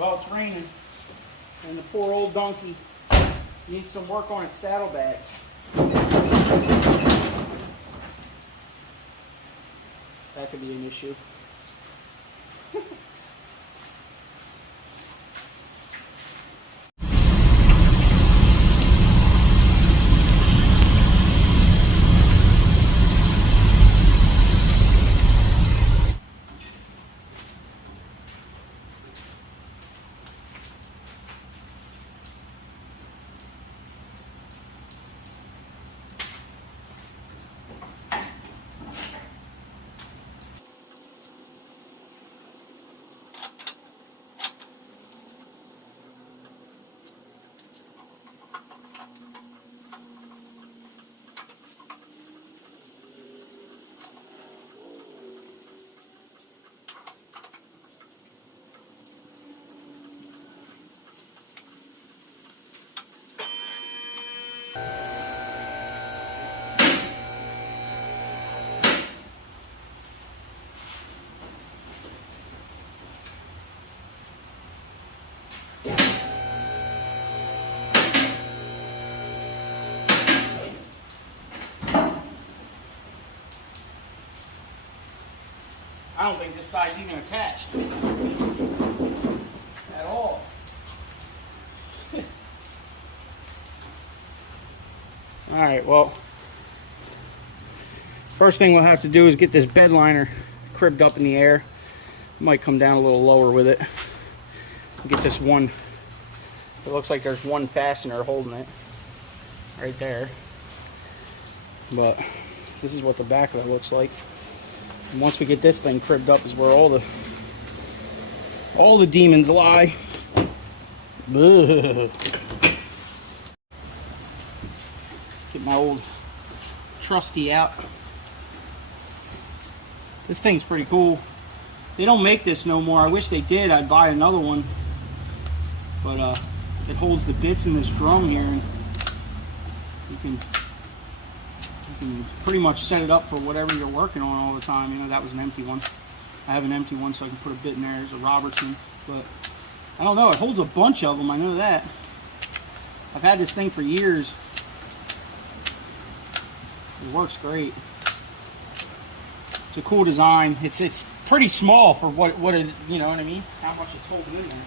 Well, it's raining, and the poor old donkey needs some work on its saddlebags. That could be an issue. I don't think this side's even attached at all. Alright, well, first thing we'll have to do is get this bed liner cribbed up in the air. Might come down a little lower with it. Get this one, it looks like there's one fastener holding it right there. But this is what the back of it looks like. And once we get this thing cribbed up is where all the demons lie. Ugh. Get my old trusty out. This thing's pretty cool. They don't make this no more. I wish they did. I'd buy another one. But it holds the bits in this drum here, and you can pretty much set it up for whatever you're working on all the time. You know, that was an empty one. I have an empty one, so I can put a bit in there. There's a Robertson, but I don't know. It holds a bunch of them. I know that. I've had this thing for years. It works great. It's a cool design. It's pretty small for what it, you know what I mean? How much it's holding in there.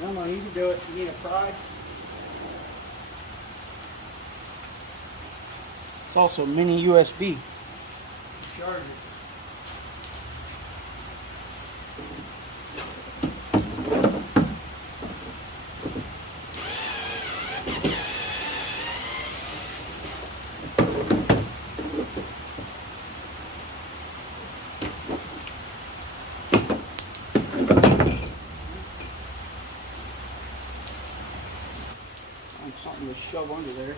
No, you can do it. You need a pry. It's also mini USB. Charge it. Something to shove under there.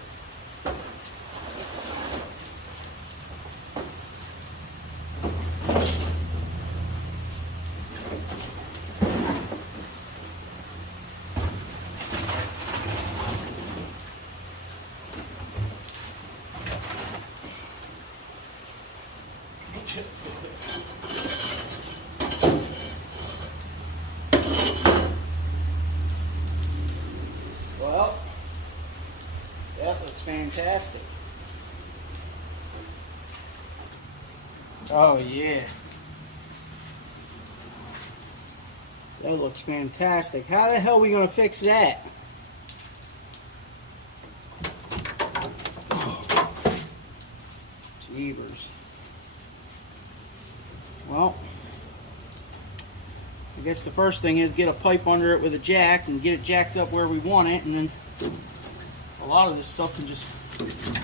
Well, that looks fantastic. Oh yeah. That looks fantastic. How the hell are we going to fix that? Jeebers. Well, I guess the first thing is get a pipe under it with a jack and get it jacked up where we want it, and then a lot of this stuff can just,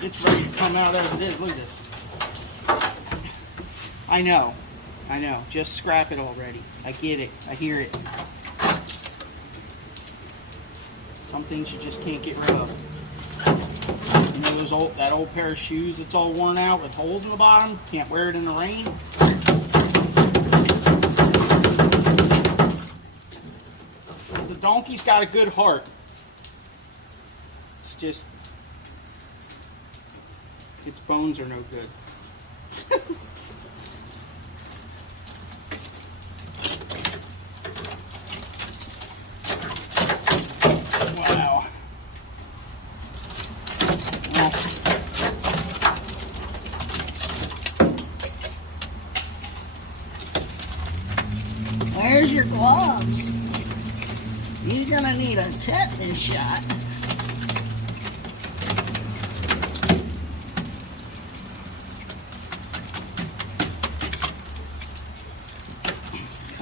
it's ready to come out as it is. Look at this. I know. Just scrap it already. I get it. I hear it. Some things you just can't get rid of. You know that old pair of shoes that's all worn out with holes in the bottom? Can't wear it in the rain? Put the donkey's got a good heart. It's just its bones are no good. Wow. Well, where's your gloves? You're gonna need a tetanus shot.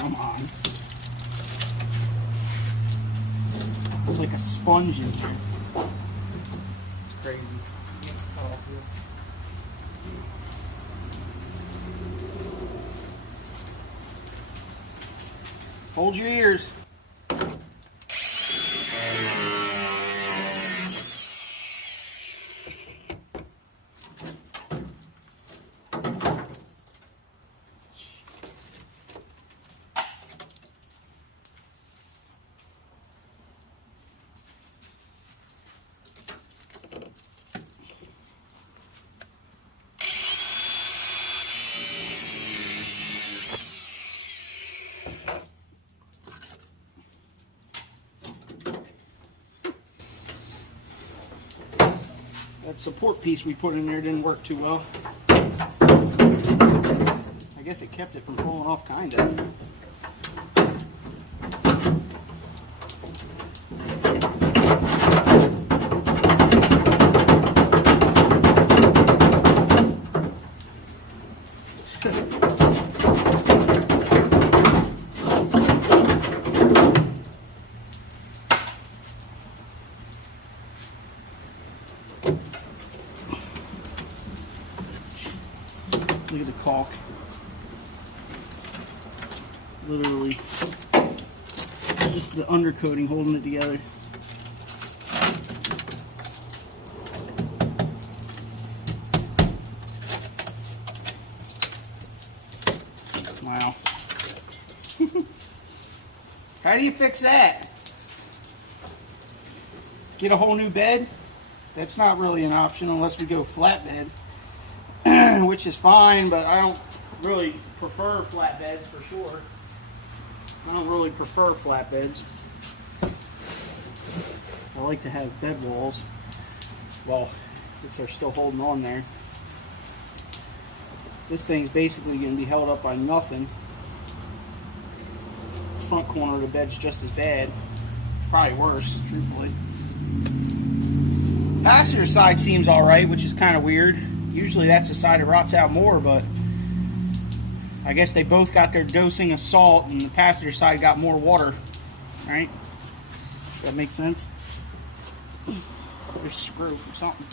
come on. It's like a sponge in here. It's crazy. Hold your ears. That support piece we put in there didn't work too well. I guess it kept it from falling off, kind of. Look at the caulk. Literally just the undercoating holding it together. Wow. How do you fix that? Get a whole new bed? That's not really an option unless we go flatbed. Which is fine, but I don't really prefer flatbeds for sure. I don't really prefer flatbeds. I like to have bed walls. Well, if they're still holding on there. This thing's basically going to be held up by nothing. The front corner of the bed's just as bad. Probably worse, truthfully. Passenger side seems alright, which is kind of weird. Usually that's the side that rots out more, but I guess they both got their dosing of salt and the passenger side got more water, right? Does that make sense? There's a screw or something.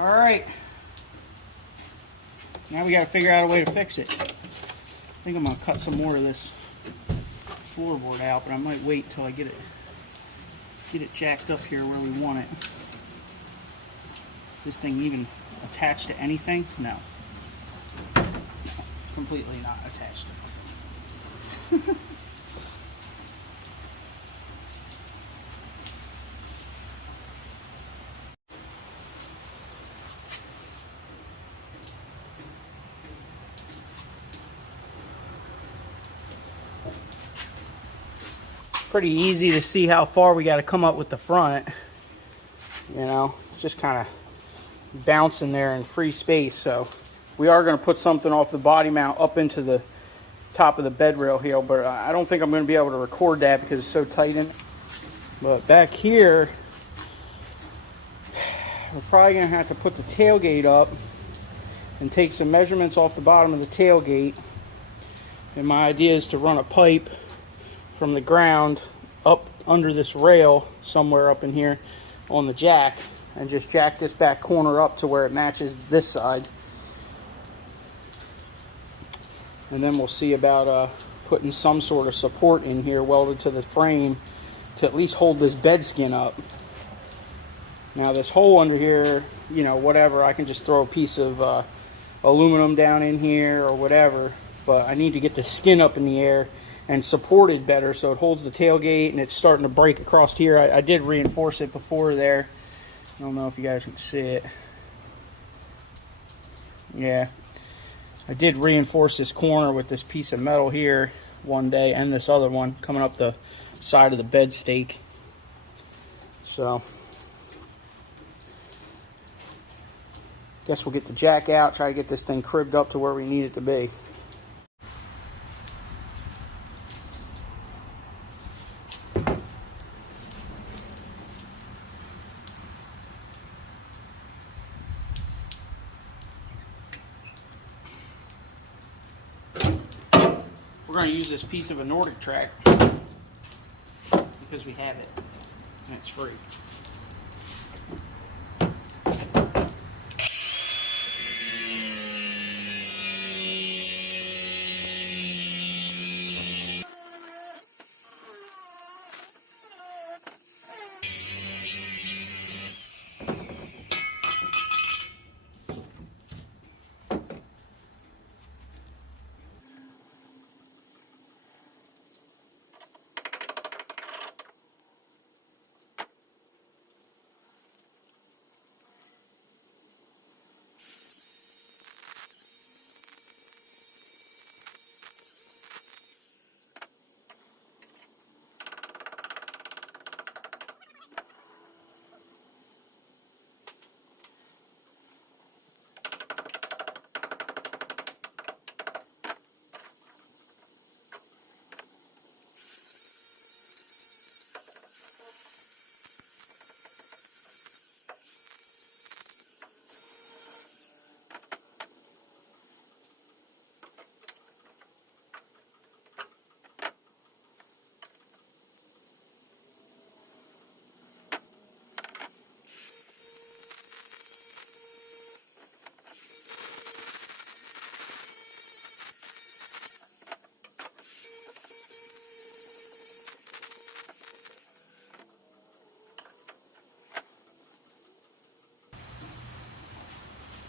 Alright. Now we got to figure out a way to fix it. I think I'm going to cut some more of this floorboard out, but I might wait until I get it jacked up here where we want it. Is this thing even attached to anything? No. It's completely not attached to nothing. Pretty easy to see how far we got to come up with the front. You know, it's just kind of bouncing there in free space. So we are going to put something off the body mount up into the top of the bed rail here, but I don't think I'm going to be able to record that because it's so tight in it. But back here we're probably going to have to put the tailgate up and take some measurements off the bottom of the tailgate. And my idea is to run a pipe from the ground up under this rail somewhere up in here on the jack and just jack this back corner up to where it matches this side. And then we'll see about putting some sort of support in here welded to the frame to at least hold this bed skin up. Now this hole under here, you know, whatever, I can just throw a piece of aluminum down in here or whatever, but I need to get the skin up in the air and supported better, so it holds the tailgate, and it's starting to break across here. I did reinforce it before there. I don't know if you guys can see it. Yeah, I did reinforce this corner with this piece of metal here one day, and this other one coming up the side of the bed stake. So guess we'll get the jack out, try to get this thing cribbed up to where we need it to be. We're going to use this piece of a Nordic track because we have it and it's free.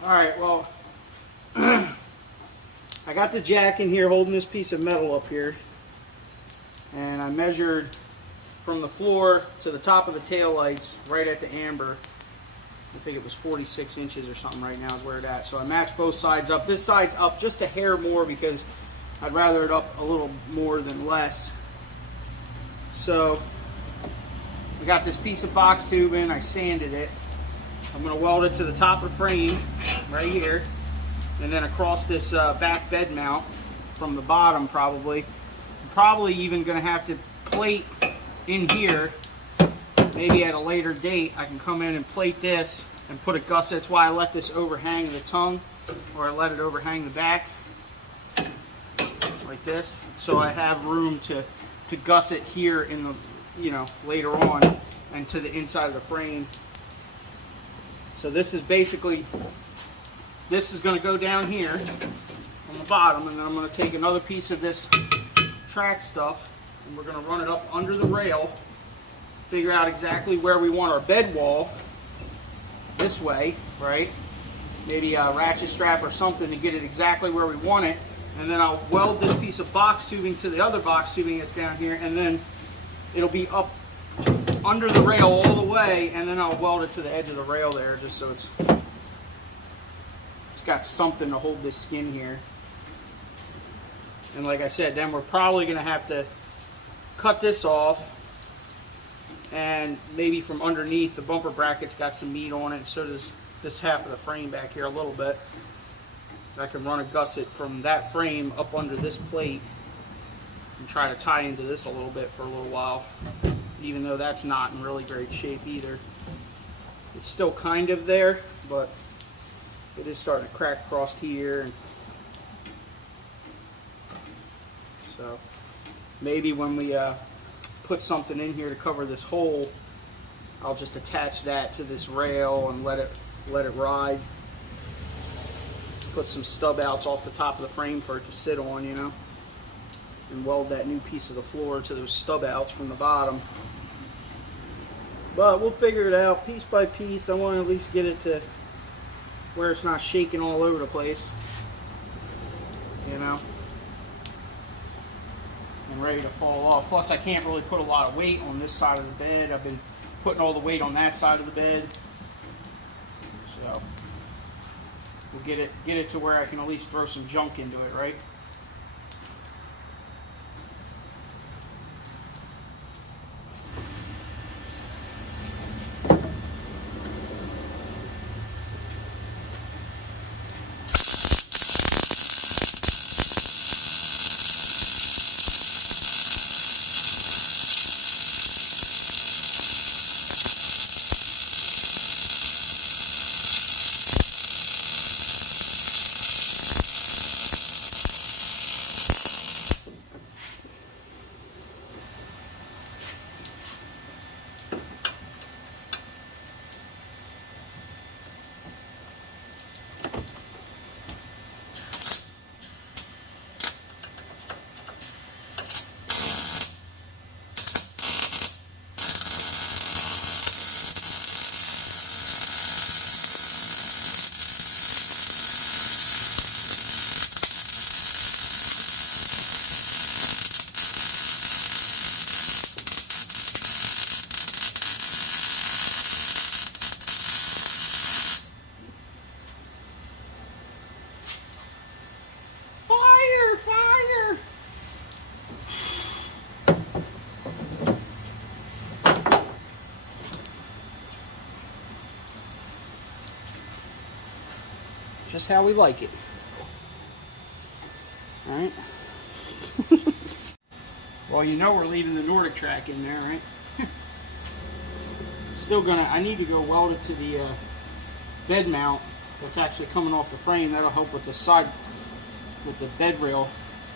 Alright, well, I got the jack in here holding this piece of metal up here, and I measured from the floor to the top of the tail lights right at the amber. I think it was 46 inches or something right now is where it's at. So I matched both sides up. This side's up just a hair more because I'd rather it up a little more than less. So I got this piece of box tubing, I sanded it. I'm going to weld it to the top of the frame right here, and then across this back bed mount from the bottom probably. I'm probably even going to have to plate in here. Maybe at a later date I can come in and plate this and put a gusset. That's why I let this overhang the tongue, or I let it overhang the back like this, so I have room to gusset here in the, you know, later on, and to the inside of the frame. So this is basically, this is going to go down here on the bottom, and then I'm going to take another piece of this track stuff and we're going to run it up under the rail, figure out exactly where we want our bed wall this way, right? Maybe a ratchet strap or something to get it exactly where we want it, and then I'll weld this piece of box tubing to the other box tubing that's down here, and then it'll be up under the rail all the way, and then I'll weld it to the edge of the rail there, just so it's got something to hold this skin here. And like I said, then we're probably going to have to cut this off, and maybe from underneath the bumper bracket's got some meat on it, so does this half of the frame back here a little bit. I can run a gusset from that frame up under this plate and try to tie into this a little bit for a little while, even though that's not in really great shape either. It's still kind of there, but it is starting to crack across here. And so maybe when we put something in here to cover this hole, I'll just attach that to this rail and let it ride. Put some stub outs off the top of the frame for it to sit on, you know, and weld that new piece of the floor to those stub outs from the bottom. But we'll figure it out piece by piece. I want to at least get it to where it's not shaking all over the place, you know. and ready to fall off. Plus, I can't really put a lot of weight on this side of the bed. I've been putting all the weight on that side of the bed. So we'll get it to where I can at least throw some junk into it, right? Just how we like it. All right. Well, you know we're leaving the Nordic track in there, right? I need to go weld it to the bed mount that's actually coming off the frame. That'll help with the bed rail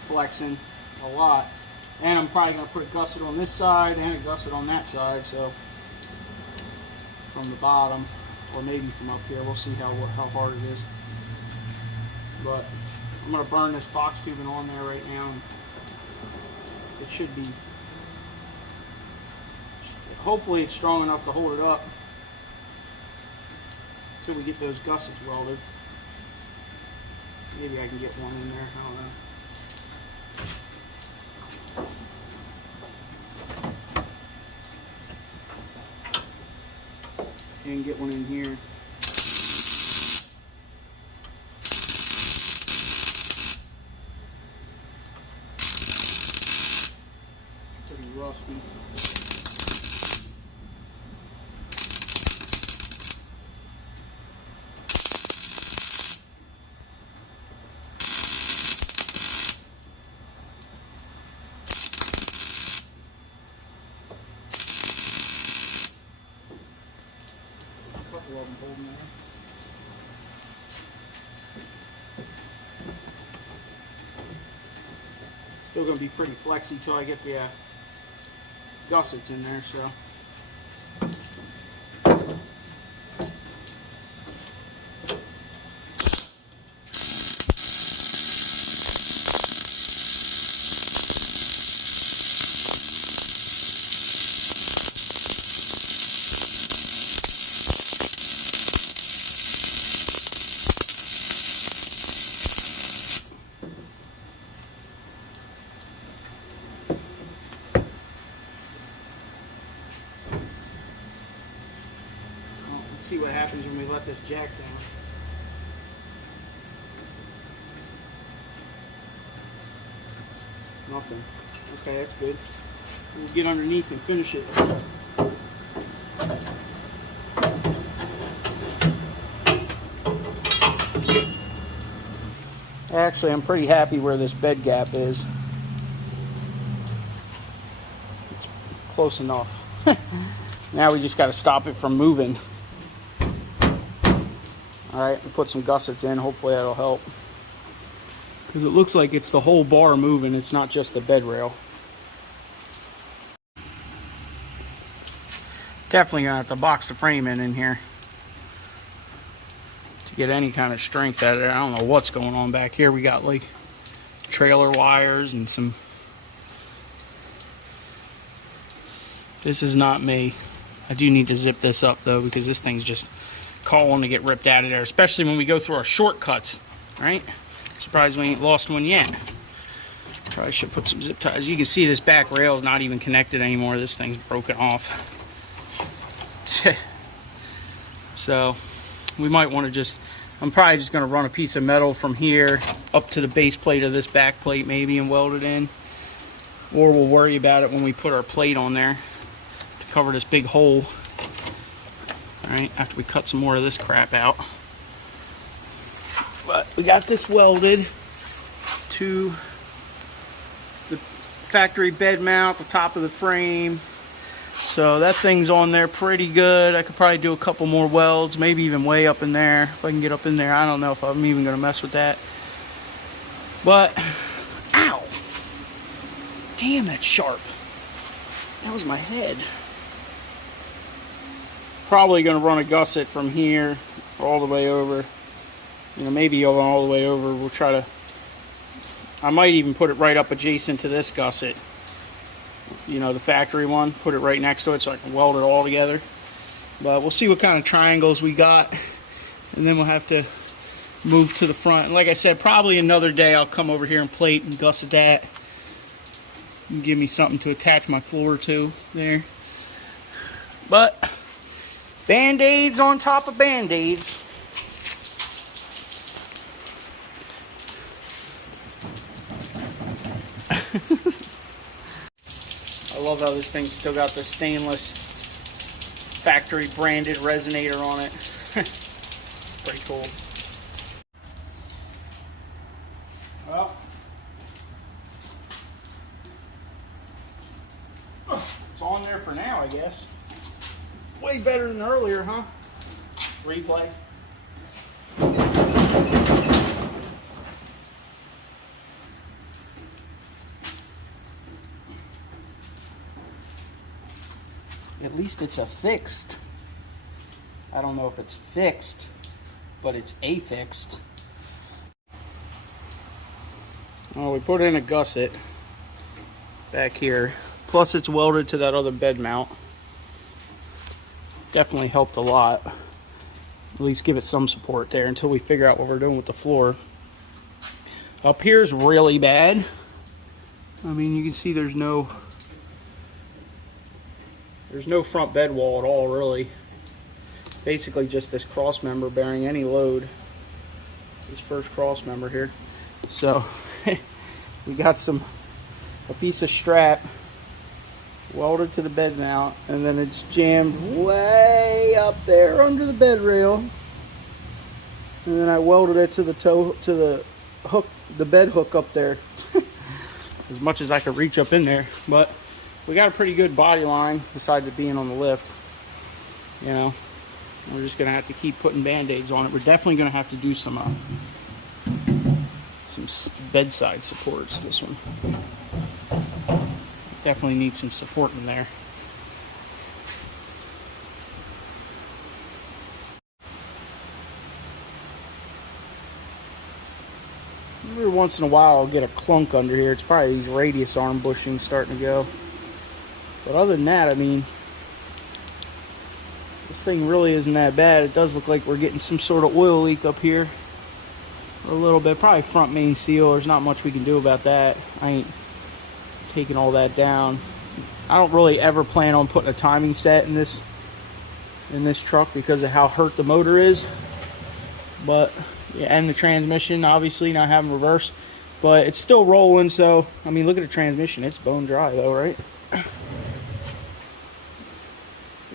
flexing a lot. And I'm probably going to put a gusset on this side and a gusset on that side, so from the bottom, or maybe from up here. We'll see how hard it is. But I'm going to burn this box tubing on there right now. And it should be, hopefully it's strong enough to hold it up until we get those gussets welded. Maybe I can get one in there, I don't know. And get one in here. Pretty rusty. Couple of them holding there. Still going to be pretty flexy till I get the gussets in there, so. See what happens when we let this jack down. Nothing. Okay, that's good. We'll get underneath and finish it. Actually, I'm pretty happy where this bed gap is. It's close enough. Now we just got to stop it from moving. Alright, we put some gussets in, hopefully that'll help. Because it looks like it's the whole bar moving, it's not just the bed rail. Definitely gonna have to box the frame in here to get any kind of strength out of it. I don't know what's going on back here. We got like trailer wires and some... This is not me. I do need to zip this up though, because this thing's just calling to get ripped out of there, especially when we go through our shortcuts, right? Surprised we ain't lost one yet. Probably should put some zip ties. You can see this back rail is not even connected anymore. This thing's broken off. So we might want to just, I'm probably just going to run a piece of metal from here up to the base plate of this back plate maybe and weld it in. Or we'll worry about it when we put our plate on there to cover this big hole. Alright, after we cut some more of this crap out. But we got this welded to the factory bed mount, the top of the frame. So that thing's on there pretty good. I could probably do a couple more welds, maybe even way up in there. If I can get up in there, I don't know if I'm even going to mess with that. But, ow! Damn, that's sharp. That was my head. Probably going to run a gusset from here all the way over. You know, maybe all the way over. We'll try to... I might even put it right up adjacent to this gusset. You know, the factory one. Put it right next to it so I can weld it all together. But we'll see what kind of triangles we got. And then we'll have to move to the front. And like I said, probably another day I'll come over here and plate and gusset that. And give me something to attach my floor to there. But Band-Aids on top of Band-Aids. I love how this thing's still got the stainless factory branded resonator on it. Pretty cool. Well, it's on there for now, I guess. Way better than earlier, huh? Replay. At least it's affixed. I don't know if it's fixed, but it's affixed. Well, we put in a gusset back here. Plus it's welded to that other bed mount. Definitely helped a lot. At least give it some support there until we figure out what we're doing with the floor. Up here's really bad. I mean, you can see there's no front bed wall at all, really. Basically just this cross member bearing any load. This first cross member here. So we got a piece of strap welded to the bed mount, and then it's jammed way up there under the bed rail. And then I welded it to the hook, the bed hook up there. As much as I could reach up in there, but we got a pretty good body line besides it being on the lift. You know, we're just gonna have to keep putting Band-Aids on it. We're definitely gonna have to do some bedside supports. This one definitely needs some support in there. Every once in a while I'll get a clunk under here. It's probably these radius arm bushings starting to go. But other than that, I mean, this thing really isn't that bad. It does look like we're getting some sort of oil leak up here. A little bit, probably front main seal. There's not much we can do about that. I ain't taking all that down. I don't really ever plan on putting a timing set in this truck because of how hurt the motor is. But yeah, and the transmission, obviously not having reverse, but it's still rolling. So I mean, look at the transmission. It's bone dry though, right?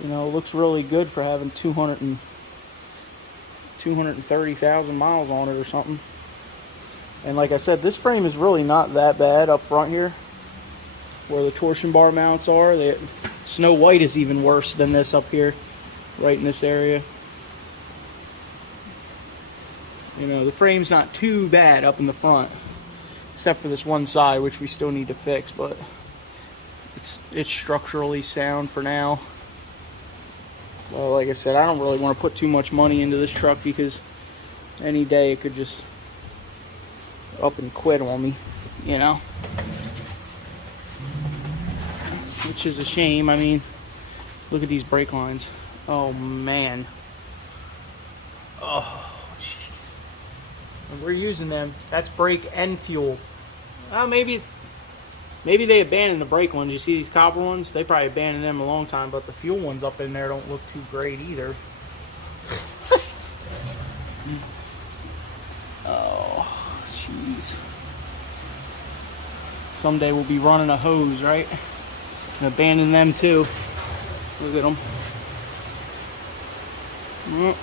You know, it looks really good for having 230,000 miles on it or something. And like I said, this frame is really not that bad up front here where the torsion bar mounts are. Snow White is even worse than this up here, right in this area. You know, the frame's not too bad up in the front, except for this one side, which we still need to fix, but it's structurally sound for now. Well, like I said, I don't really want to put too much money into this truck because any day it could just up and quit on me, you know? Which is a shame. I mean, look at these brake lines. Oh, man. Oh, jeez. And we're using them. That's brake and fuel. Maybe they abandoned the brake ones. You see these copper ones? They probably abandoned them a long time, but the fuel ones up in there don't look too great either. Oh, jeez. Someday we'll be running a hose, right? And abandon them too. Look at them. Well,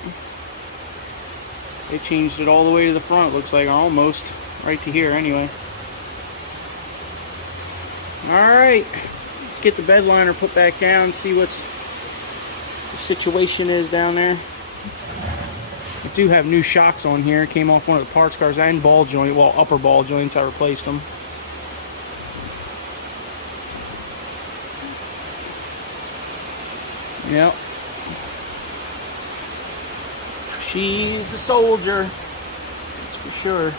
they changed it all the way to the front. Looks like almost right to here anyway. Alright, let's get the bed liner put back down, see what's the situation is down there. I do have new shocks on here. Came off one of the parts cars and ball joint, well, upper ball joints. I replaced them. Yep. She's a soldier. That's for sure.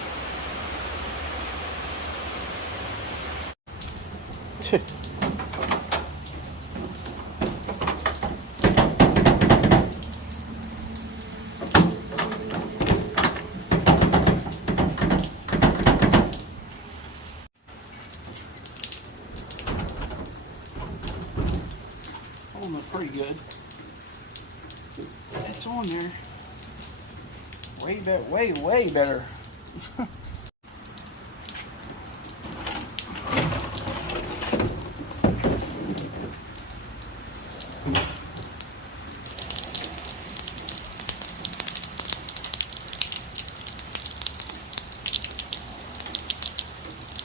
Holding it pretty good. It's on there. Way better, way better.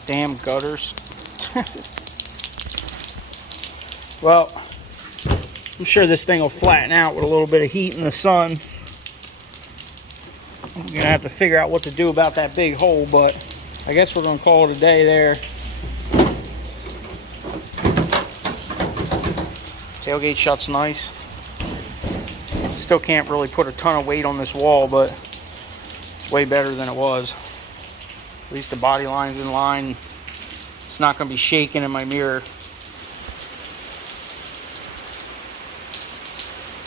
Damn gutters. Well, I'm sure this thing will flatten out with a little bit of heat in the sun. I'm gonna have to figure out what to do about that big hole, but I guess we're gonna call it a day there. Tailgate shuts nice. Still can't really put a ton of weight on this wall, but it's way better than it was. At least the body line's in line. It's not gonna be shaking in my mirror.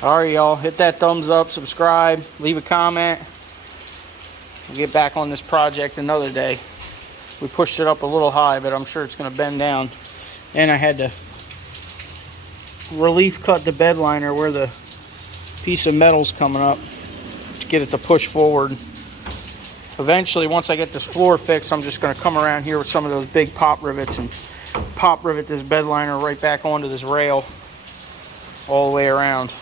Alright, y'all, hit that thumbs up, subscribe, leave a comment. We'll get back on this project another day. We pushed it up a little high, but I'm sure it's going to bend down. And I had to relief cut the bed liner where the piece of metal's coming up to get it to push forward. Eventually, once I get this floor fixed, I'm just going to come around here with some of those big pop rivets and pop rivet this bed liner right back onto this rail all the way around.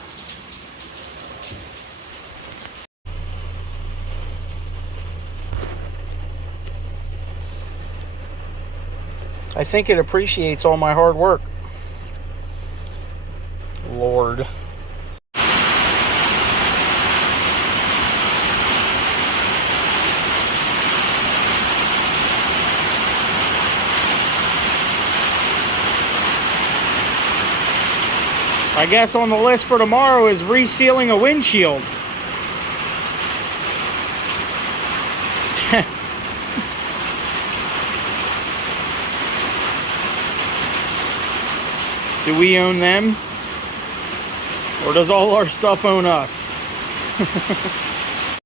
I think it appreciates all my hard work. Lord. I guess on the list for tomorrow is resealing a windshield. Do we own them? Or does all our stuff own us?